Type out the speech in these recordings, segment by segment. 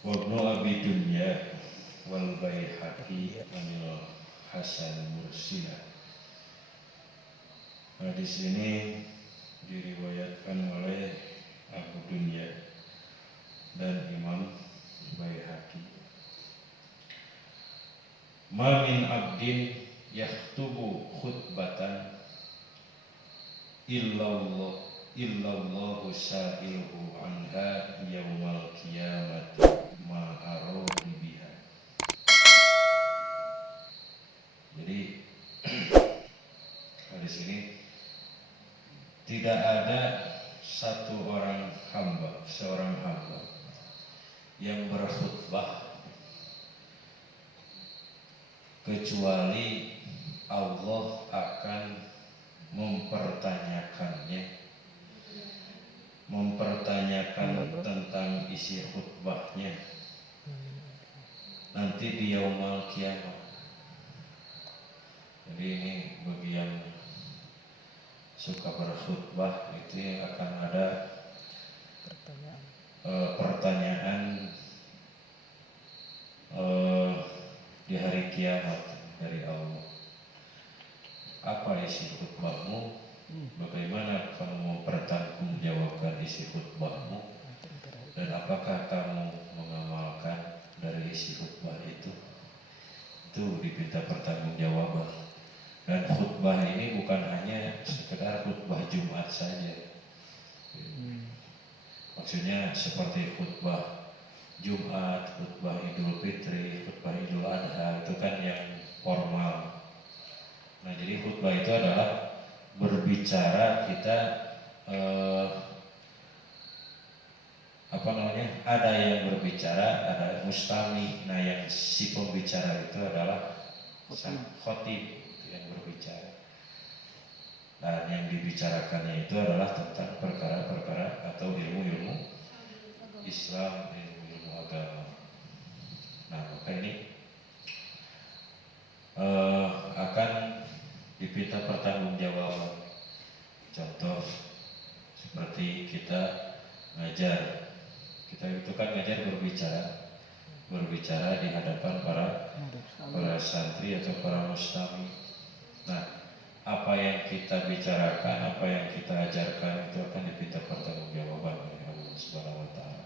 Wabnu Abi Dunya wal Baihaqi Anil Hasan Mursila. Hadis ini diriwayatkan oleh Abu Dunya dan Imam Baihaqi. Ma min abdin yaktubu khutbatan illallahu sa'ilhu anha yaumal qiyamati ma'arodi biha. Jadi hadis ini tidak ada satu orang hamba, seorang hamba yang berkhutbah kecuali Allah akan mempertanyakan tentang isi khutbahnya nanti di yaumul kiamat. Jadi ini bagi yang suka berkhutbah itu akan ada pertanyaan di hari kiamat dari Allah. Apa isi khutbahmu? Bagaimana kamu mempertanggungjawabkan isi khutbahmu? Dan apakah kamu mengamalkan dari isi khutbah itu? Itu diminta pertanggungjawaban. Dan khutbah ini bukan hanya sekedar khutbah Jumat saja. Maksudnya seperti khutbah Jumat, khutbah Idul Fitri, khutbah Idul Adha, itu kan yang formal. Nah, jadi khutbah itu adalah berbicara kita ada yang berbicara, ada mustami. Nah, yang si pembicara itu adalah sang khotib yang berbicara. Dan yang dibicarakannya itu adalah tentang perkara-perkara atau ilmu-ilmu Islam, ilmu-ilmu agama. Nah, maka ini akan diminta pertanggungjawaban. Contoh seperti kita ngajar, kita itu kan ngajar berbicara di hadapan para santri atau para mustami. Nah, apa yang kita bicarakan, apa yang kita ajarkan itu akan diminta pertanggungjawaban oleh Allah Subhanahu wa taala.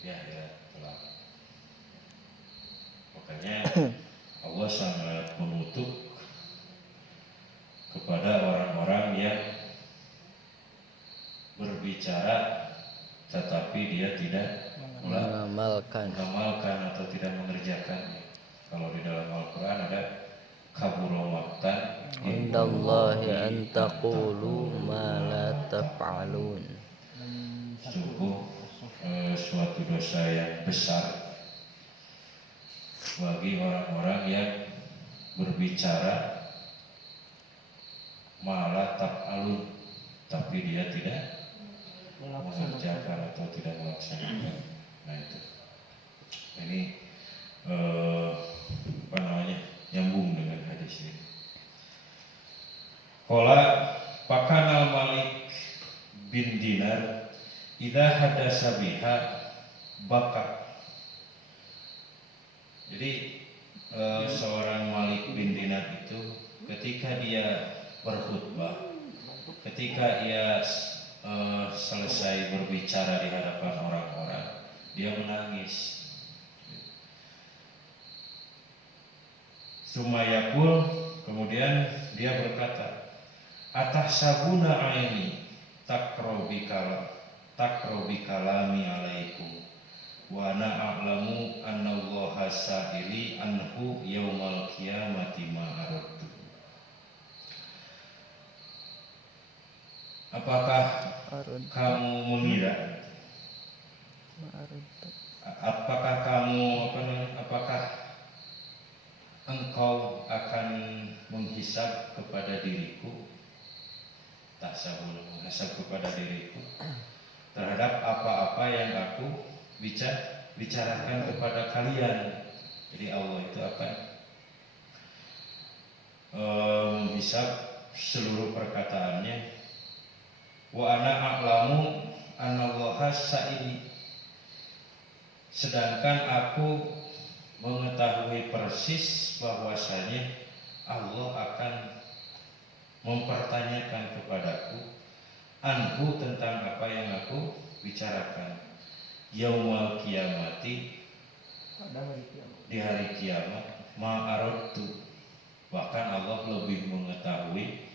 Ya, telah. Makanya Allah sangat mengutuk kepada orang-orang yang berbicara tetapi dia tidak mengamalkan atau tidak mengerjakannya. Kalau di dalam Al-Quran ada kabura maqtan indallahi an taqulu ma la taf'alun. Sungguh suatu dosa yang besar bagi orang-orang yang berbicara malah taf'alun, tapi dia tidak mengerjakan atau tidak melaksanakan. Nah, itu ini nyambung dengan hadis ini. Qala Pakanal Malik bin Dinar idza hadasa biha baka. Jadi seorang Malik bin Dinar itu ketika dia berkhutbah, ketika ia selesai berbicara di hadapan orang-orang, dia menangis. Sumayakul, kemudian dia berkata, atahsabuna aini takrobi kalami alaikum wa ana a'lamu annallaha sa'ili anhu yaumal qiyamati ma aradtu. Apakah kamu mengira? Apakah engkau akan menghisab kepada diriku? Tahsabun, menghisab kepada diriku terhadap apa-apa yang aku bicarakan kepada kalian. Jadi Allah itu akan menghisab seluruh perkataannya. Wa ana a'lamu anallaha sa'ili, sedangkan aku mengetahui persis bahwasanya Allah akan mempertanyakan kepadaku anhu tentang apa yang aku bicarakan yaumal kiamati di hari kiamat ma'aradtu, bahkan Allah lebih mengetahui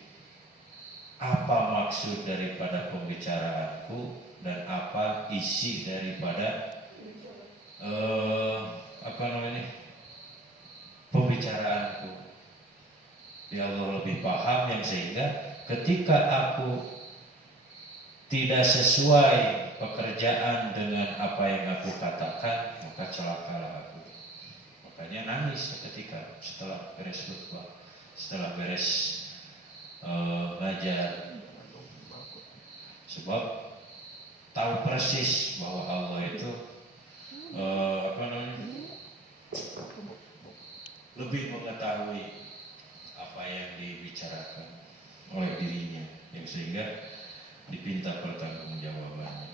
apa maksud daripada pembicaraanku dan apa isi daripada pembicaraanku. Ya Allah lebih paham, yang sehingga ketika aku tidak sesuai pekerjaan dengan apa yang aku katakan, maka celakalah aku. Makanya nangis ketika setelah beres khutbah, setelah beres ngajar, sebab tahu persis bahwa Allah itu lebih mengetahui apa yang dibicarakan oleh dirinya, yang sehingga dipinta pertanggungjawabannya.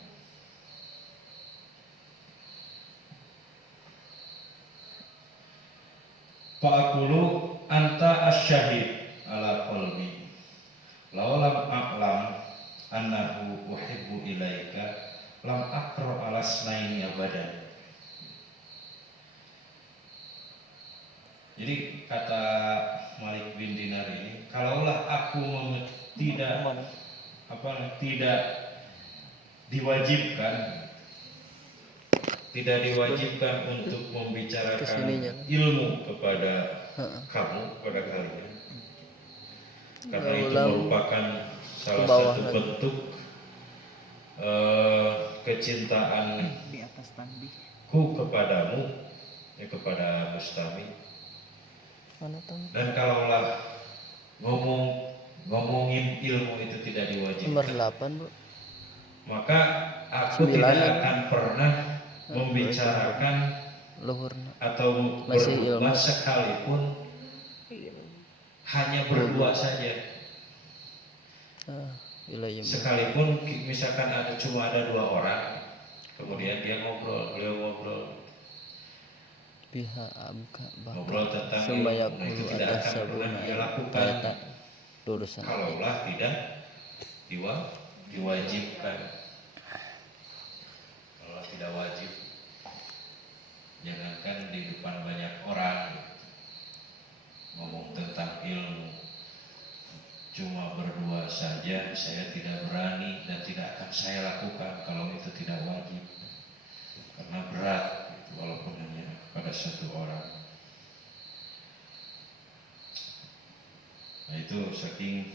Fa'aqulu anta asyahid ala qalbi law lam a'lam annahu uhibbu ilaika lam aqra ala snaini abadan. Jadi kata Malik bin Dinar ini, kalaulah aku tidak diwajibkan untuk membicarakan ilmu kepada kamu, kepada kalian, karena itu merupakan salah satu bentuk kecintaanku kepadamu, ya kepada Mustami. Dan kalaulah ngomongin ilmu itu tidak diwajibkan, maka aku tidak akan pernah membicarakan atau berkhutbah sekalipun hanya berdua saja. Sekalipun misalkan cuma ada 2 orang, kemudian beliau ngobrol ngobrol tentang ilmu, itu tidak akan pernah dia lakukan kalaulah tidak diwajibkan. Kalau tidak wajib, jangankan di depan banyak orang ngomong tentang ilmu, cuma berdua saja saya tidak berani dan tidak akan saya lakukan kalau itu tidak wajib, karena berat walaupun hanya pada 1 orang. Nah itu saking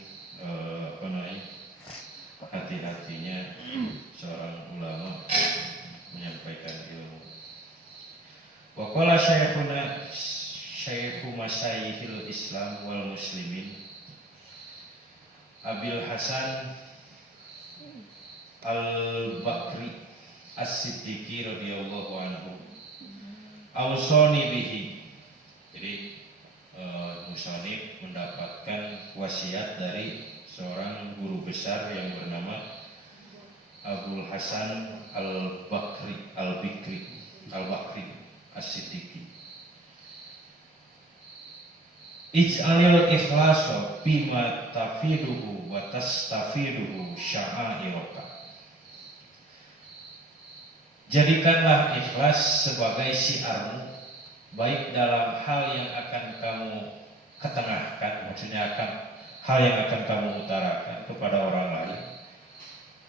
hati-hatinya seorang ulama menyampaikan ilmu. Wa qala Syaikhu Masyayihil Islam wal Muslimin Abil Hasan Al-Bakri As-Siddiqi radhiyallahu anhu ausoni bihi. Jadi Musonib mendapatkan wasiat dari seorang guru besar yang bernama Abul Hasan Al-Bakri As-Siddiqi. Ij'alil ikhlasa bima tafiduhu wa tastafiduhu sya'airaka. Jadikanlah ikhlas sebagai syiarmu, baik dalam hal yang akan kamu ketengahkan, maksudnya hal yang akan kamu utarakan kepada orang lain,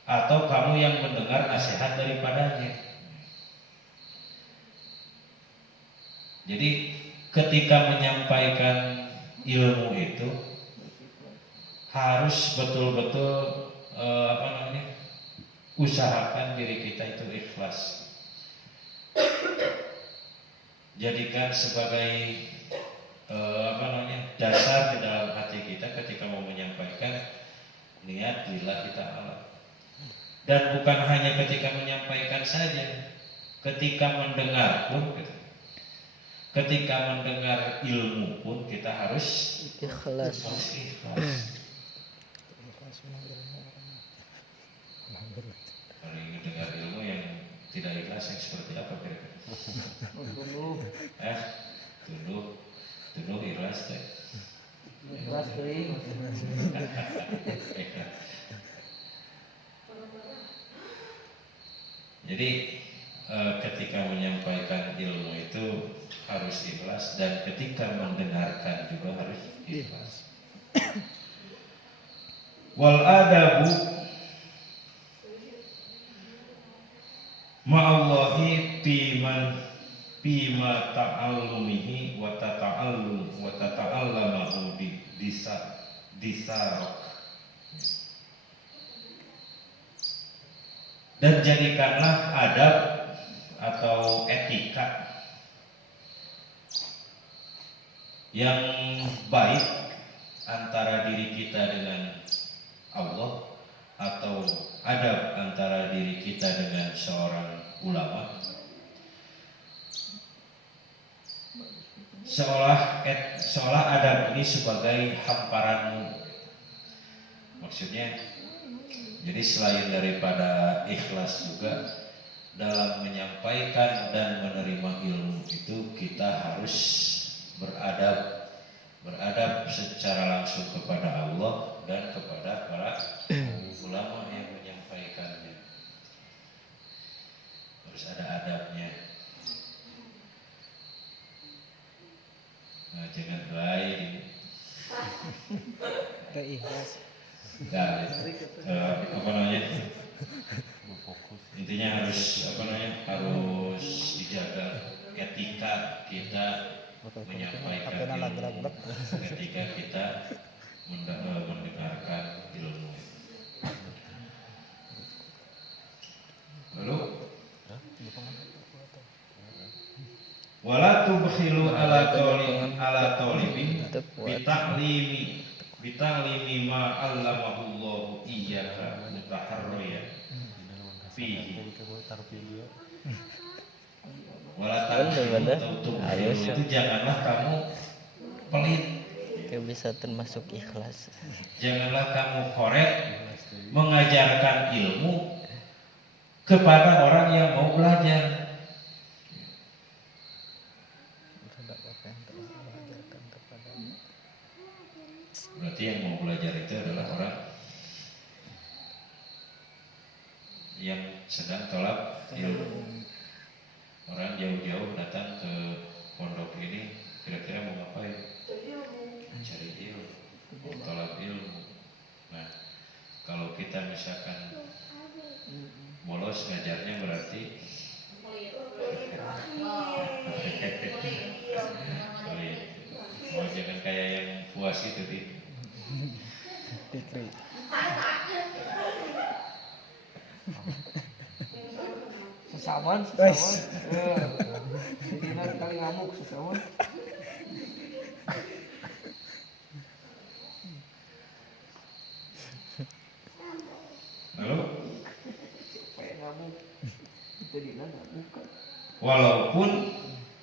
atau kamu yang mendengar nasihat daripadanya. Jadi ketika menyampaikan ilmu itu harus betul-betul usahakan diri kita itu ikhlas. Jadikan sebagai dasar di dalam hati kita ketika mau menyampaikan niat lillahi ta'ala. Dan bukan hanya ketika menyampaikan saja, ketika mendengar pun, ketika mendengar ilmu pun kita harus ikhlas. Kalau ingin dengar ilmu yang tidak ikhlas ikhlas yang seperti apa kira-kira? Tunduh ikhlas teh. Ikhlas teuing. Jadi ketika menyampaikan ilmu itu harus ikhlas, dan ketika mendengarkan juga harus ikhlas. Wal adabu ma'allahi bima ta'allumihi wa tata'allamahu disarok. Dan jadikanlah adab atau etika yang baik antara diri kita dengan Allah, atau adab antara diri kita dengan seorang ulama, seolah adab ini sebagai hamparanmu. Maksudnya, jadi selain daripada ikhlas juga dalam menyampaikan dan menerima ilmu itu kita harus beradab secara langsung kepada Allah dan kepada para ulama yang menyampaikannya. Harus ada adabnya. Nah, jangan baik. Teu ikhlas. Nah, apa namanya? Intinya harus harus dijaga etika kita menyampaikan ilmu ketika kita mendengarkan ilmu. Lalu wala tubkhilu ala talibin bitaklimi ma 'allamahullahu iyyaka mutaharriyan fihi. Wala tubkhilu itu janganlah kamu pelit. Bisa termasuk ikhlas. Janganlah kamu korek mengajarkan ilmu kepada orang yang mau belajar. Berarti yang mau belajar itu adalah orang yang sedang tolak ilmu. Orang jauh-jauh datang ke pondok ini kira-kira mau ngapain? Mencari ilmu, mau tolak ilmu. Nah, kalau kita misalkan bolos ngajarnya berarti oh, jangan kayak yang puas itu di Tikri. Sesawan. Ini kali ngamuk sesawan. Lalu Kayak ngamuk. Jadinya ngamuk. walaupun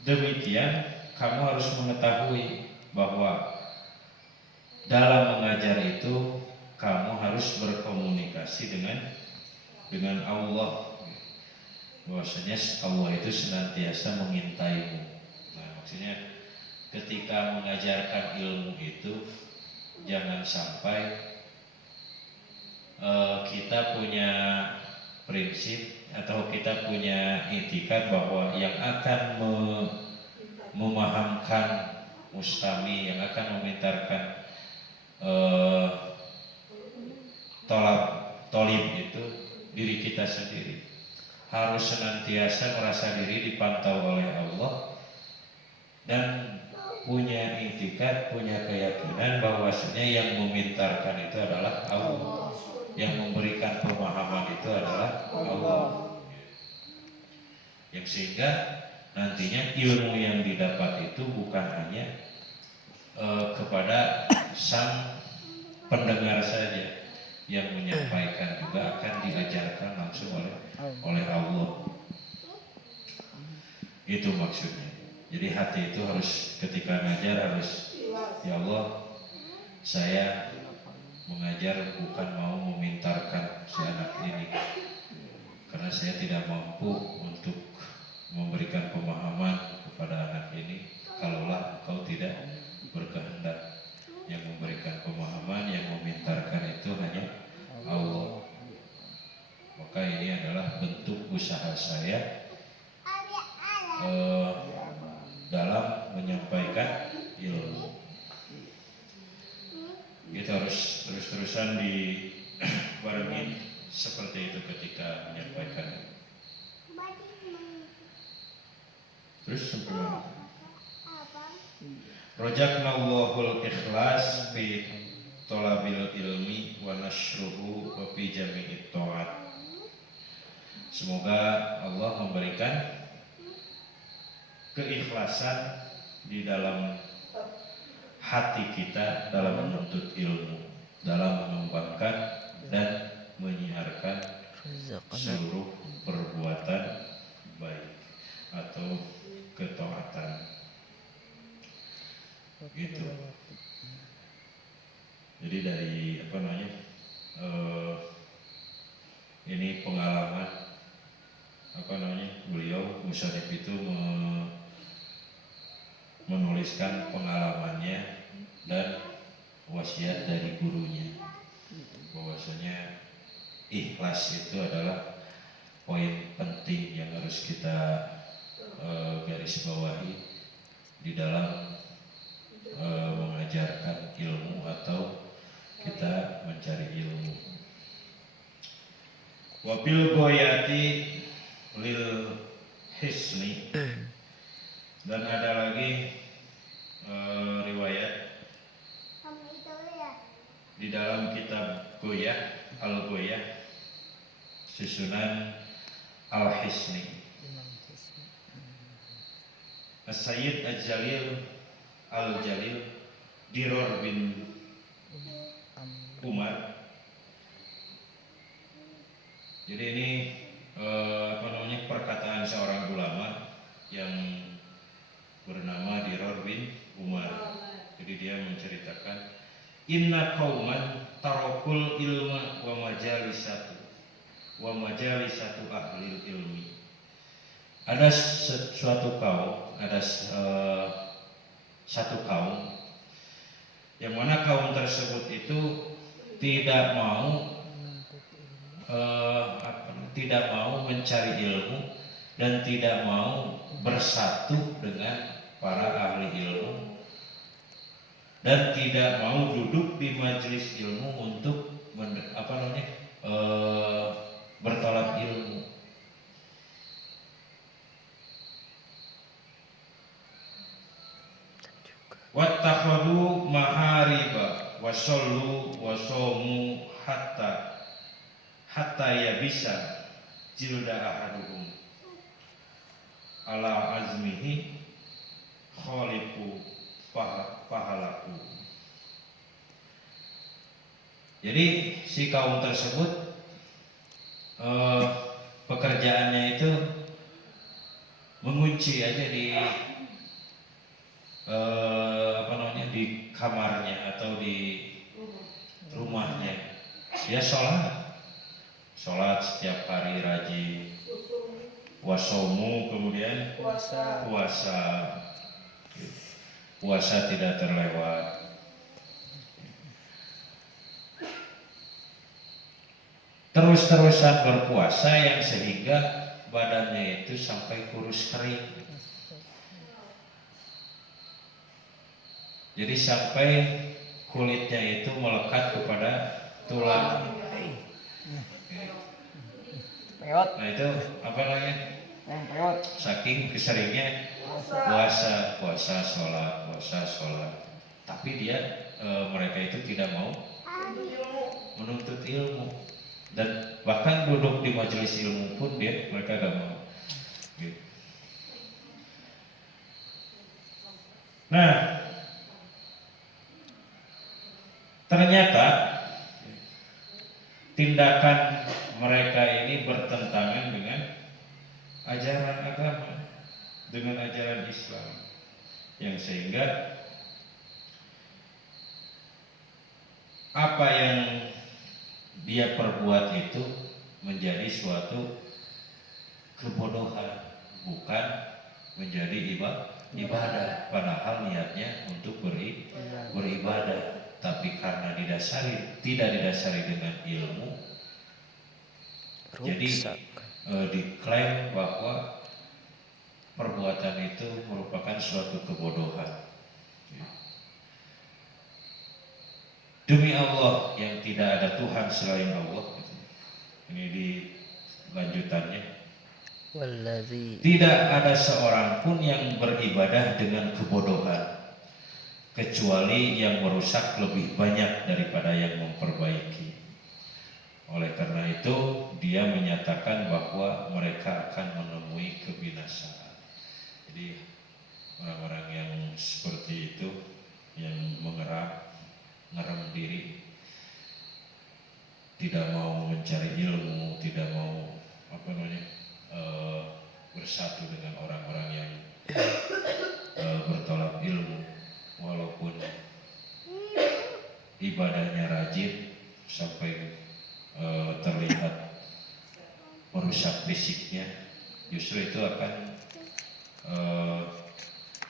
demikian, kamu harus mengetahui bahwa dalam mengajar itu kamu harus berkomunikasi dengan Allah. Bahwasanya Allah itu senantiasa mengintaimu. Nah, maksudnya ketika mengajarkan ilmu itu jangan sampai kita punya prinsip atau kita punya etikat bahwa yang akan memahamkan mustami, yang akan memintarkan tolib itu diri kita sendiri. Harus senantiasa merasa diri dipantau oleh Allah dan punya etikat, punya keyakinan bahwasanya yang memintarkan itu adalah Allah, yang memberikan pemahaman itu adalah Allah. Yang sehingga nantinya ilmu yang didapat itu bukan hanya kepada sang pendengar saja, yang menyampaikan juga akan diajarkan langsung oleh Allah. Itu maksudnya. Jadi hati itu harus ketika ngajar harus, ya Allah, saya mengajar bukan mau memintarkan si anak ini, karena saya tidak mampu untuk memberikan pemahaman kepada anak ini, kalaulah engkau tidak berkehendak. Yang memberikan pemahaman, yang memintarkan itu hanya Allah. Maka ini adalah bentuk usaha saya dalam menyampaikan ilmu. Kita harus terus-terusan dibarengin seperti itu ketika menyampaikan. Terus sampai mana? Rojakna Allahul ikhlas fi tolabil ilmi wa nashruhu wa fi jami'it ta'at. Semoga Allah memberikan keikhlasan di dalam hati kita dalam menuntut ilmu, dalam mengembangkan dan menyiarkan seluruh perbuatan baik atau ketaatan. Gitu. Jadi dari ini pengalaman beliau Musarif itu menuliskan pengalamannya dan wasiat dari gurunya, bahwasanya ikhlas itu adalah poin penting yang harus kita garis bawahi di dalam mengajarkan ilmu atau kita mencari ilmu. Wabil goyati lil hisni, dan ada lagi riwayat di dalam kitab Goyah, Al-Goyah, susunan Al-Hisni. As-Sayyid Al-Jalil Al-Jalil Diror bin Umar. Jadi ini perkataan seorang ulama yang bernama Diror bin Umar. Jadi dia menceritakan, inna qauman tarakul ilma wa majalisatu ahlil ilmi. Ada satu kaum yang mana kaum tersebut itu tidak mau mencari ilmu dan tidak mau bersatu dengan para ahli ilmu dan tidak mau duduk di majelis ilmu untuk bertolak ilmu. Wattakhadu mahariba wasallu wasomu hatta yabisa jilda ahaduhum ala azmihi khaliqu pahalaku. Jadi si kaum tersebut pekerjaannya itu mengunci aja di di kamarnya atau di rumahnya. Dia sholat setiap hari rajin, wasomu, kemudian puasa tidak terlewat. Terus-terusan berpuasa yang sehingga badannya itu sampai kurus kering. Jadi sampai kulitnya itu melekat kepada tulang. Nah itu saking keseringnya puasa sholat. Tapi mereka itu tidak mau menuntut ilmu, dan bahkan duduk di majelis ilmu pun mereka gak mau. Nah, ternyata tindakan mereka ini bertentangan dengan ajaran agama, dengan ajaran Islam, yang sehingga apa yang dia perbuat itu menjadi suatu kebodohan bukan menjadi ibadah, padahal niatnya untuk beribadah, tapi karena tidak didasari dengan ilmu, jadi diklaim bahwa perbuatan itu merupakan suatu kebodohan. Demi Allah yang tidak ada Tuhan selain Allah. Ini di lanjutannya. Tidak ada seorang pun yang beribadah dengan kebodohan, kecuali yang merusak lebih banyak daripada yang memperbaiki. Oleh karena itu, dia menyatakan bahwa mereka akan menemui kebinasaan. Jadi orang-orang yang seperti itu, yang ngerem diri, tidak mau mencari ilmu, tidak mau bersatu dengan orang-orang yang bertolak ilmu, walaupun ibadahnya rajin sampai terlihat merusak fisiknya, justru itu akan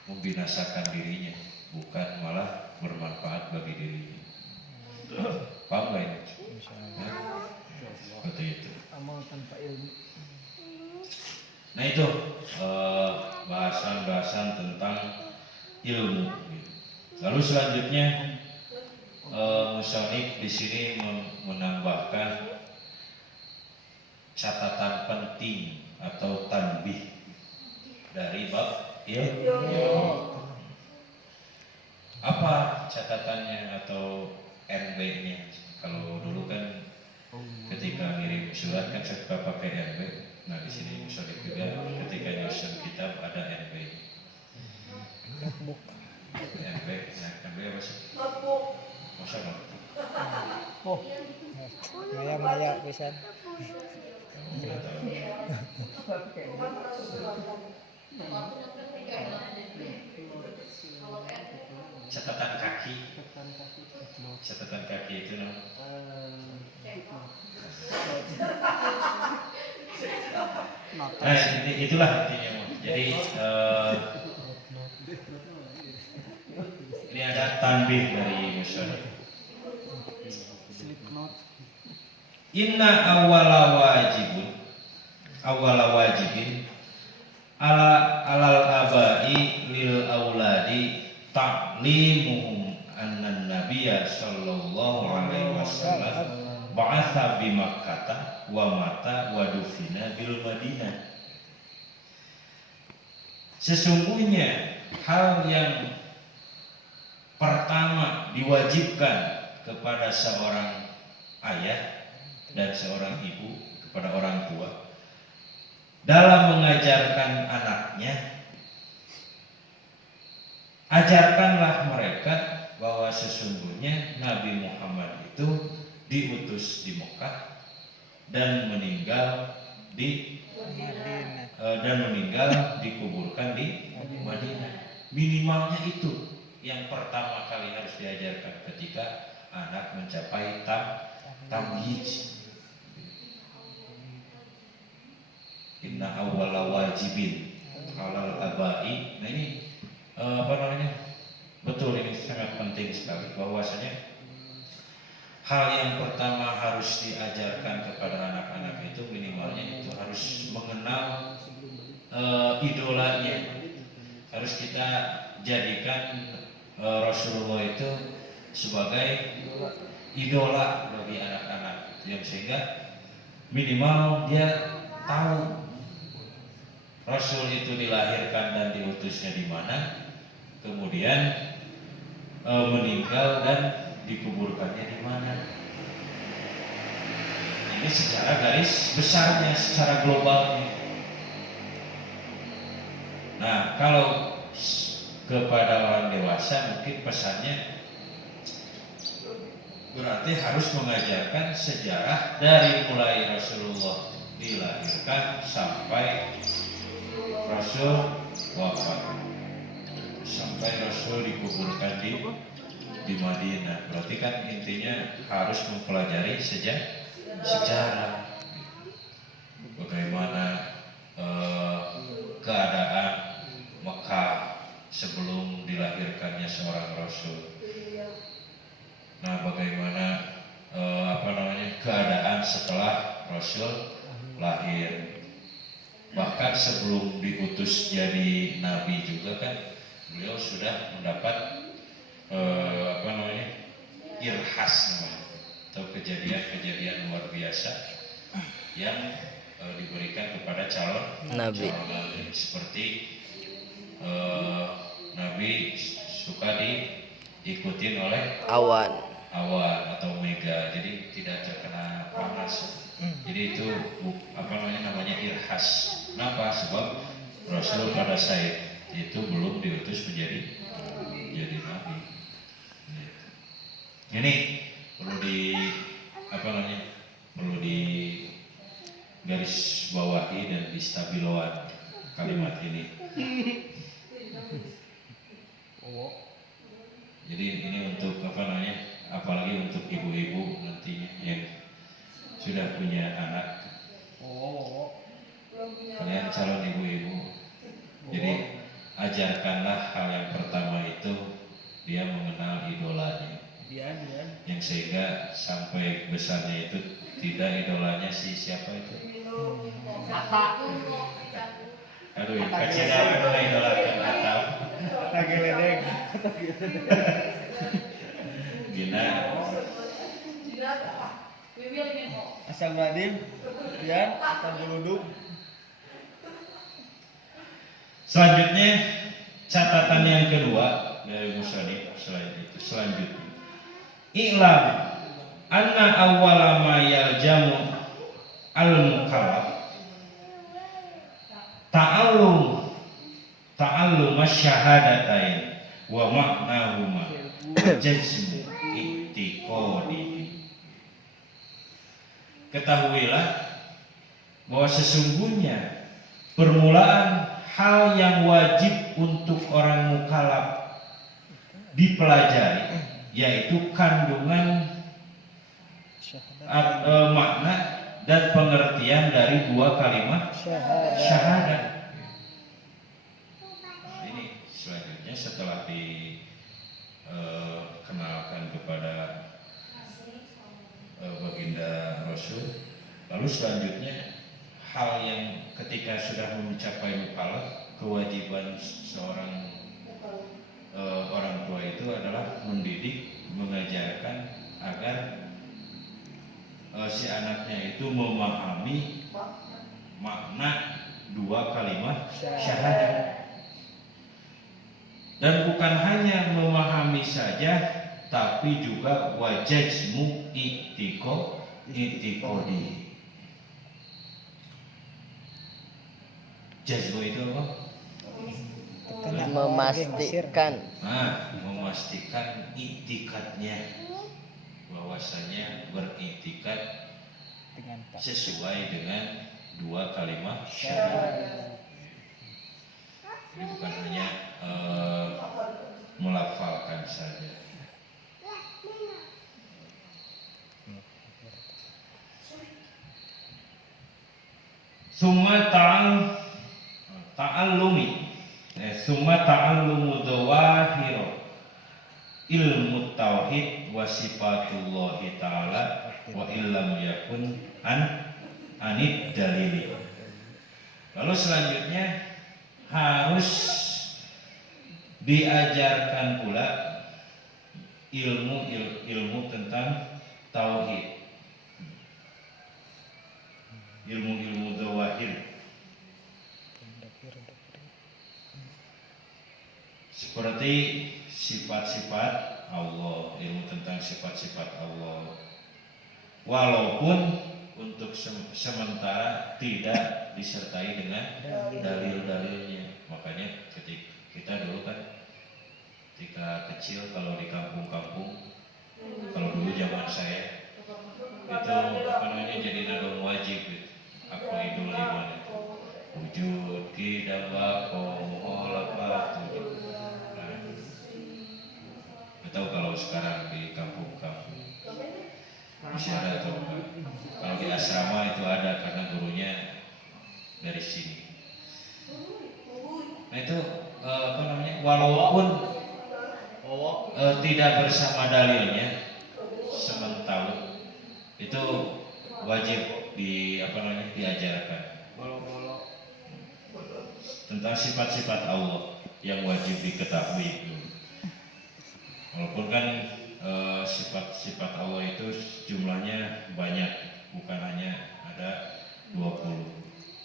membinasakan dirinya, bukan malah bermanfaat bagi dirinya. Paham gak ini? Seperti itu. Amal tanpa ilmu. Nah itu bahasan-bahasan tentang ilmu. Lalu selanjutnya musonif di sini menambahkan catatan penting atau tanbih dari bab ilmu. Apa catatannya atau NB-nya? Kalau dulu kan ketika ngirim surat kan suka pakai NB. Nah di sini musonif juga ketika nyusun kitab ada NB. NB, nah NB apa sih? Masa notebook? Maya bisa. Catatan kaki itu nah itulah intinya. Jadi ini ada tanbih dari musonif. Inna awwala wajibin alal abai lil auladi ta'limuhum anna nabiyya sallallahu alaihi wasallam ba'atha bi Makkah wa mata wa dufina bil Madinah. Sesungguhnya hal yang pertama diwajibkan kepada seorang ayah dan seorang ibu, kepada orang tua dalam mengajarkan anaknya, ajarkanlah mereka bahwa sesungguhnya Nabi Muhammad itu diutus di Mekah dan meninggal dikuburkan di Madinah. Minimalnya itu yang pertama kali harus diajarkan ketika anak mencapai tamyiz. Inna awwala wajibin alal abai. Nah ini betul, ini sangat penting sekali bahwasanya hal yang pertama harus diajarkan kepada anak-anak itu minimalnya itu harus mengenal idolanya. Harus kita jadikan Rasulullah itu sebagai idola bagi anak-anak, yang sehingga minimal dia tahu Rasul itu dilahirkan dan diutusnya di mana, kemudian meninggal dan dikuburkannya di mana. Ini secara garis besarnya, secara globalnya. Nah, kalau kepada orang dewasa mungkin pesannya berarti harus mengajarkan sejarah dari mulai Rasulullah dilahirkan sampai Rasul wafat, sampai Rasul dikuburkan di Madinah. Berarti kan intinya harus mempelajari sejarah, bagaimana Rasul. Nah, bagaimana keadaan setelah Rasul lahir? Bahkan sebelum diutus jadi nabi juga kan beliau sudah mendapat irhas namanya, atau kejadian-kejadian luar biasa yang diberikan kepada calon Nabi. Seperti Nabi suka diikutin oleh Awan. atau mega, jadi tidak terkena panas. Jadi itu namanya irhas. Kenapa? Sebab Rasul pada saat itu belum diutus menjadi nabi. Ini perlu di garis bawahi dan distabiloan kalimat ini. Jadi ini untuk apalagi untuk ibu-ibu nantinya yang sudah punya anak. Kalian calon ibu-ibu, jadi ajarkanlah hal yang pertama itu dia mengenal idolanya. Yang sehingga sampai besarnya itu tidak idolanya siapa itu? Aduh, kecilnya memang idolakan atau Gina. Asal Radim, Pian, atau Buluduk. Selanjutnya catatan yang kedua dari musannif selanjutnya. I'lam anna awwala ma yaljamu al-mukallaf ta'allum asyhadatain wa ma'nahuma jazmu i'tiqadi. Ketahuilah bahwa sesungguhnya permulaan hal yang wajib untuk orang mukallaf dipelajari yaitu kandungan makna dan pengertian dari dua kalimat syahadat. Ini selanjutnya setelah dikenalkan kepada baginda Rasul, lalu selanjutnya hal yang ketika sudah mencapai mukallaf, kewajiban seorang orang tua itu adalah mendidik, mengajarkan agar si anaknya itu memahami makna dua kalimat syahadat. Dan bukan hanya memahami saja, tapi juga wajazmu i'tiqadi. Jazmu itu apa? Memastikan. Memastikan i'tikadnya, bahwasanya beriktikad sesuai dengan dua kalimat syahadat. Jadi bukan hanya melafalkan saja. Summa ta'allumu dzawahir ilmu tauhid wa sifatullahi ta'ala wa illam yakun anid dalili. Lalu selanjutnya harus diajarkan pula ilmu tentang tauhid, ilmu dzawahir, seperti sifat-sifat Allah, ilmu tentang sifat-sifat Allah, walaupun untuk sementara tidak disertai dengan dalil-dalilnya. Makanya ketika kita dulu kan ketika kecil, kalau di kampung-kampung, kalau dulu zaman saya itu jadi nadong wajib gitu. Aku idul iman itu wujud kidam bako muholafatu. Atau kalau sekarang di kampung-kampung masih ada atau enggak? Kalau di asrama itu ada karena gurunya dari sini. Nah itu walaupun tidak bersama dalilnya sementara itu wajib diajarkan tentang sifat-sifat Allah yang wajib diketahui. Walaupun kan sifat-sifat Allah itu jumlahnya banyak, bukan hanya ada 20,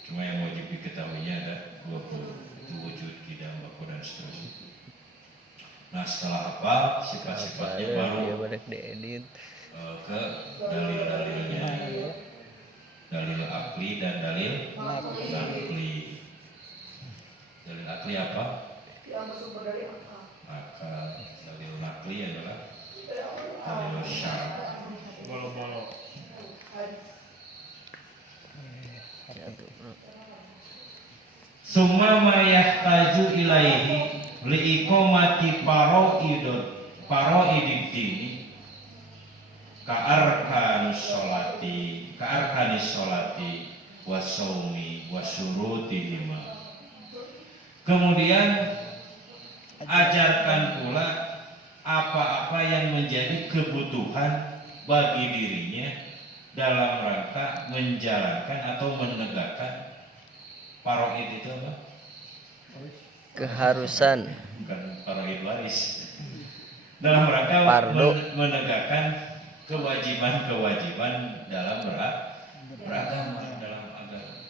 cuma yang wajib diketahuinya ada 20. Itu wujud, tidak, baku, dan seterusnya. Nah setelah apa sifat-sifatnya baru ke dalil-dalilnya, dalil akli dan dalil nakli. Dalil akli apa? Akal. Dalil nakli adalah dalil syar'i. Bolo-bolo. Summa ma yahtaju ilaihi liiqamati faraidid dini ka'arkanis sholati wasaumi wasyurutihima. Kemudian ajarkan pula apa-apa yang menjadi kebutuhan bagi dirinya dalam rangka menjalankan atau menegakkan faraid. Itu apa? Keharusan. Bukan faraid waris. Dalam rangka menegakkan kewajiban-kewajiban dalam beragama, dalam agama.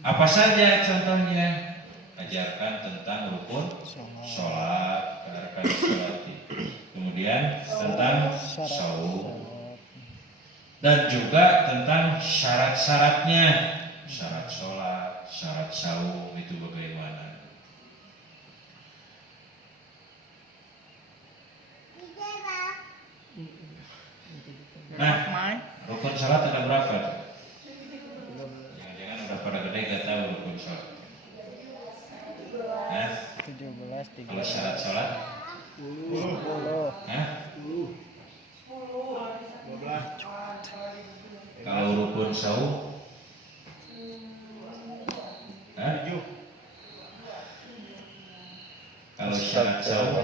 Apa saja contohnya? Ajarkan tentang rukun sholat, ajarkan sholat. Kemudian tentang saum dan juga tentang syarat-syaratnya, syarat sholat, syarat saum itu bagaimana. Nah, rukun sholat ada berapa? Jangan-jangan udah pada gede gak tahu rukun sholat. Nah, 17, 13. kalau syarat sholat? 10. Nah, kalau rukun saum? Nah, kalau syarat saum?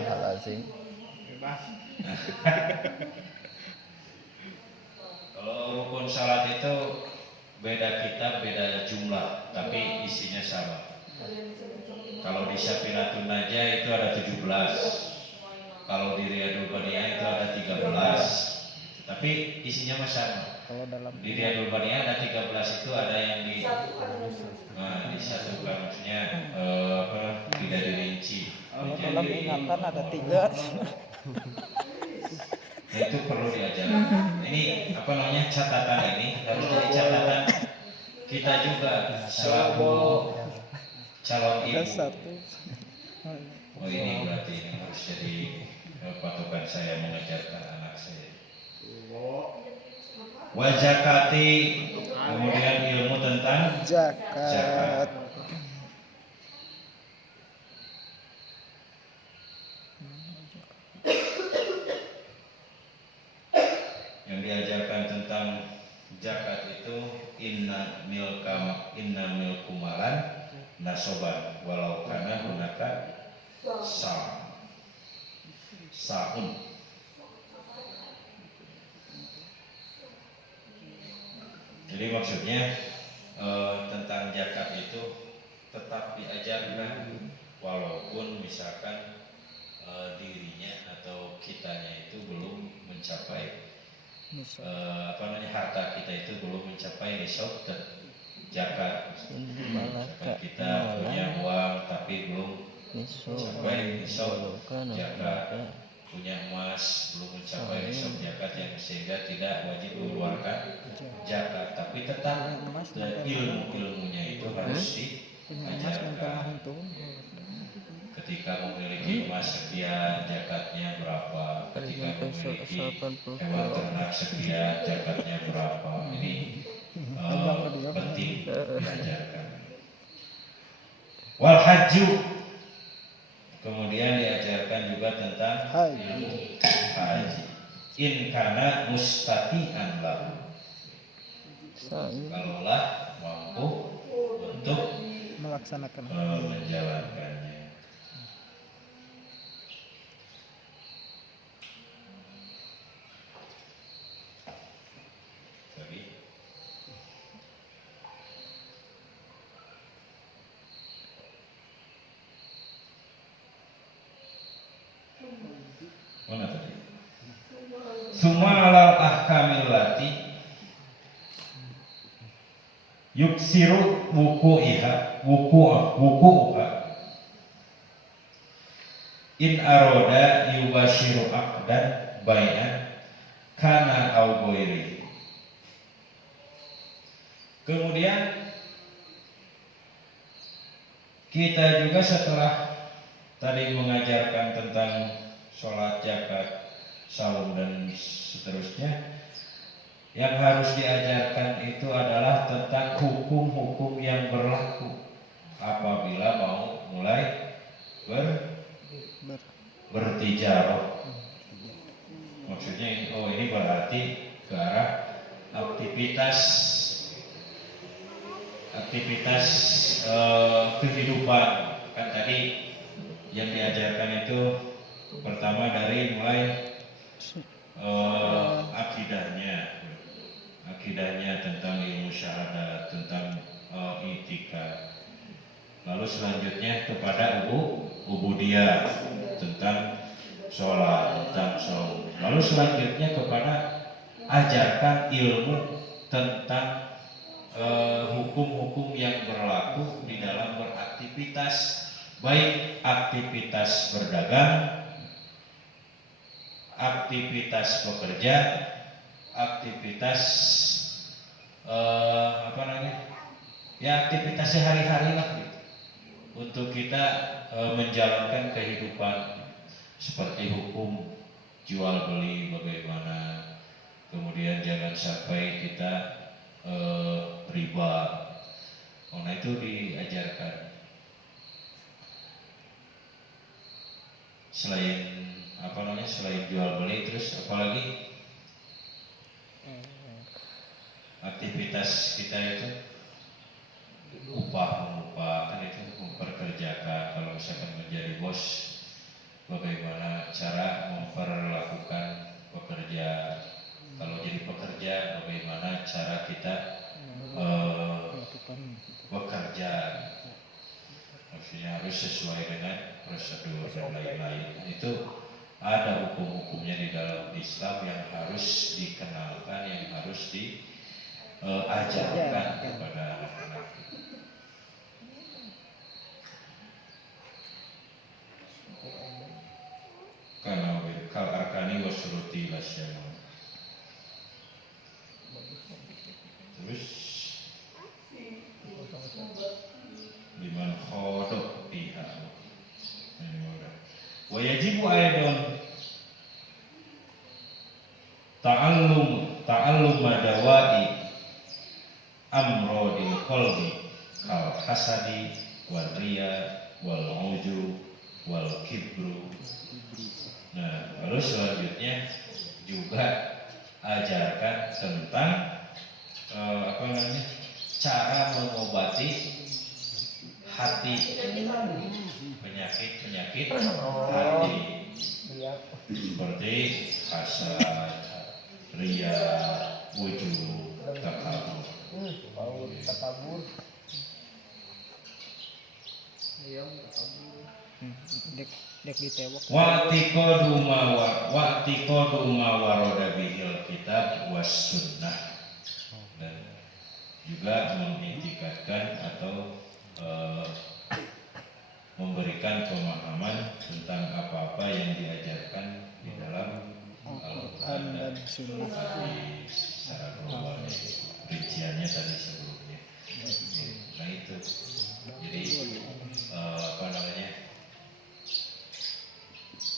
Kalau rukun salat itu beda kitab, beda jumlah, tapi isinya sama. Kalau di Syafi'atun Najah itu ada 17. Kalau di Riyadul Baniyah itu ada 13. Tapi isinya sama. Di Riyadul Baniyah ada 13, itu ada yang disatukan, maksudnya tidak dirinci. Dalam ingatan ada 3. Itu perlu diajarkan. Ini catatan ini harus jadi catatan kita juga selaku calon ibu. Oh ini berarti ini harus jadi patokan saya mengajarkan anak saya. Wazakati, kemudian ilmu tentang zakat. Yang diajarkan tentang zakat itu inna milkumalan nasoban walau kana gunakan saun. Jadi maksudnya tentang zakat itu tetap diajarkan walaupun misalkan dirinya atau kitanya itu belum mencapai harta kita itu belum mencapai nisab zakat. Misalkan kita punya uang tapi belum mencapai nisab zakat, punya emas belum mencapai nisab zakat yang sehingga tidak wajib mengeluarkan zakat, tapi tetap ilmunya itu harus diajarkan. Ketika memiliki emas sekian, zakatnya berapa? Ketika memiliki hewan ternak sekian, zakatnya berapa? Ini penting diajarkan. Wal haju, kemudian diajarkan juga tentang ilmu haji. In kana mustati'an lahu, kalaulah mampu untuk melaksanakan menjalankannya. Suma alal ahkamil lati yuksiru wuku'iha in aroda yubashiru aqdan bai'an kana au ghairi. Kemudian kita juga setelah tadi mengajarkan tentang sholat, zakat, saum dan seterusnya, yang harus diajarkan itu adalah tentang hukum-hukum yang berlaku apabila mau mulai bertijarah. Maksudnya ini berarti ke arah aktivitas kehidupan. Kan tadi yang diajarkan itu pertama dari mulai akidahnya tentang ilmu syahadat, tentang itikad. Lalu selanjutnya kepada ubudiyah, tentang sholat, tentang saum. Lalu selanjutnya kepada ajarkan ilmu tentang hukum-hukum yang berlaku di dalam beraktivitas, baik aktivitas berdagang, aktivitas bekerja, aktivitas aktivitas sehari-hari lah gitu. Untuk kita menjalankan kehidupan, seperti hukum jual beli bagaimana, kemudian jangan sampai kita riba. Nah itu diajarkan. Selain jual beli, terus apalagi aktivitas kita itu upah kan itu memperkerjakan. Kalau misalkan menjadi bos, bagaimana cara memperlakukan pekerja. Kalau jadi pekerja, bagaimana cara kita bekerja. Maksudnya harus sesuai dengan prosedur dan lain-lain. Itu ada hukum-hukumnya di dalam Islam yang harus dikenalkan, yang harus diajarkan kepada anak-anak. Karena kal arkani wasuruti lasyama. Terus liman khodok biha. Wa yajibu aidan ta'allum madawai amrodil qalbi kal hasadi wal riya wal ujub wal kibru. Nah, lalu selanjutnya juga ajarkan tentang cara mengobati hati, penyakit hati seperti hasad, riya, ujub, takabur. Dek ditewak. Wa'tiqadu ma warada bihil kitab was sunnah. Dan juga mengintikadkan atau memberikan pemahaman tentang apa-apa yang diajarkan di dalam Al-Quran dan hadis secara global. Rinciannya tadi sebelumnya. Nah itu. Jadi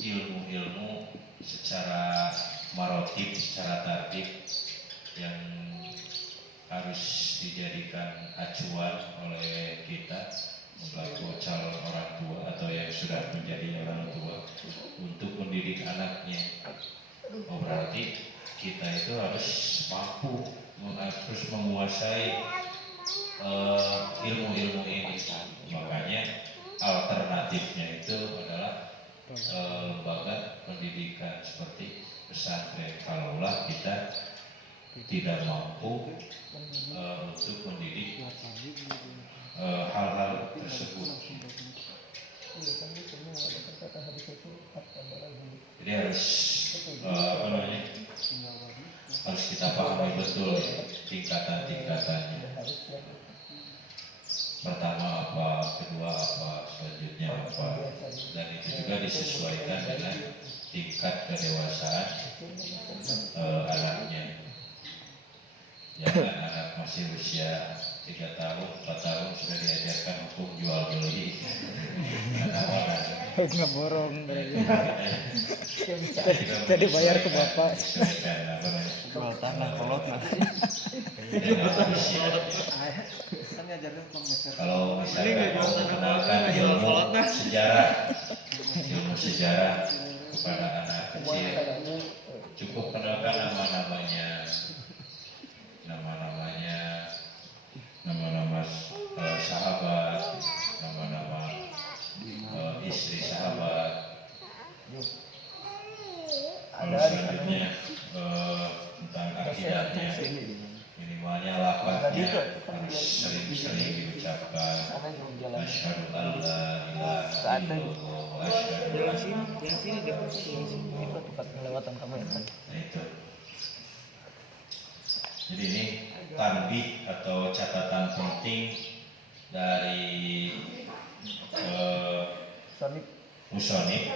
ilmu-ilmu secara marotib, secara tartib yang harus dijadikan acuan oleh kita selaku calon orang tua atau yang sudah menjadi orang tua untuk mendidik anaknya. Berarti kita itu harus mampu, harus menguasai ilmu-ilmu ini. Makanya alternatifnya itu adalah lembaga pendidikan seperti pesantren. Kalaulah kita tidak mampu untuk mendidik hal-hal tersebut. Jadi harus apa namanya, harus kita pahami betul tingkatan-tingkatannya. Pertama apa, kedua apa, selanjutnya apa, dan itu juga disesuaikan dengan tingkat kedewasaan anaknya. Jangan anak masih usia 3 tahun, 4 tahun sudah diajarkan hukum jual beli. Nggak borong. Jadi bayar ke bapak. Jual tanah kolot nah. Kalau misalnya mau mengenalkan ilmu sejarah kepada anak kecil, cukup kenalkan nama sahabat, nama istri sahabat. Kalau selanjutnya tentang akidahnya, minimalnya lafaznya harus sering-sering diucapkan. Asyhadu an la ilaha illallah wa asyhadu Kelewatan kamu ya kan? Nah itu. Jadi ini tanbih atau catatan penting dari musonif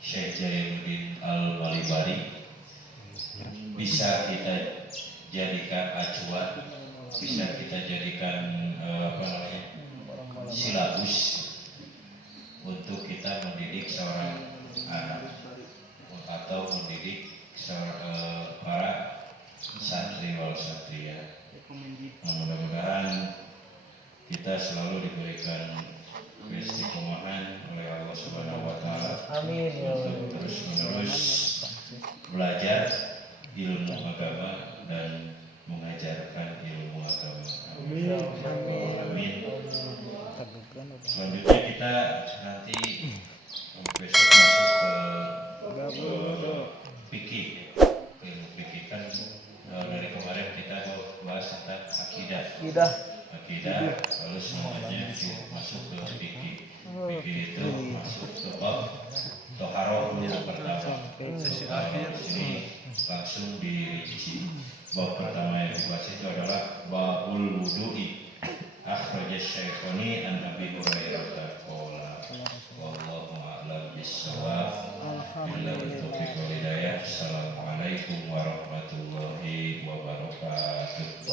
Syekh Jainuddin Al-Malibari, bisa kita jadikan acuan, bisa kita jadikan silabus untuk kita mendidik seorang anak atau mendidik para santri wal santriya. Mudah-mudahan kita selalu diberikan keistiqomahan oleh Allah Subhanahu wa taala untuk terus-menerus belajar ilmu agama dan mengajarkan ilmu agama. Amin. Selanjutnya kita nanti besok masuk ke fikih. Ilmu fikih kan dari kemarin kita bahas tentang akidah. Lalu semuanya masuk ke fikih. Fikih itu masuk ke bab toharoh yang pertama. Ini langsung dirinci. Bab pertama yang dibahas itu adalah babul wudu'i. Akhrajah Syaikhoni an Abi Hurairah qala wallahu a'lam bissawab. Billahi taufiq wal hidayah. Assalamualaikum warahmatullahi wabarakatuh.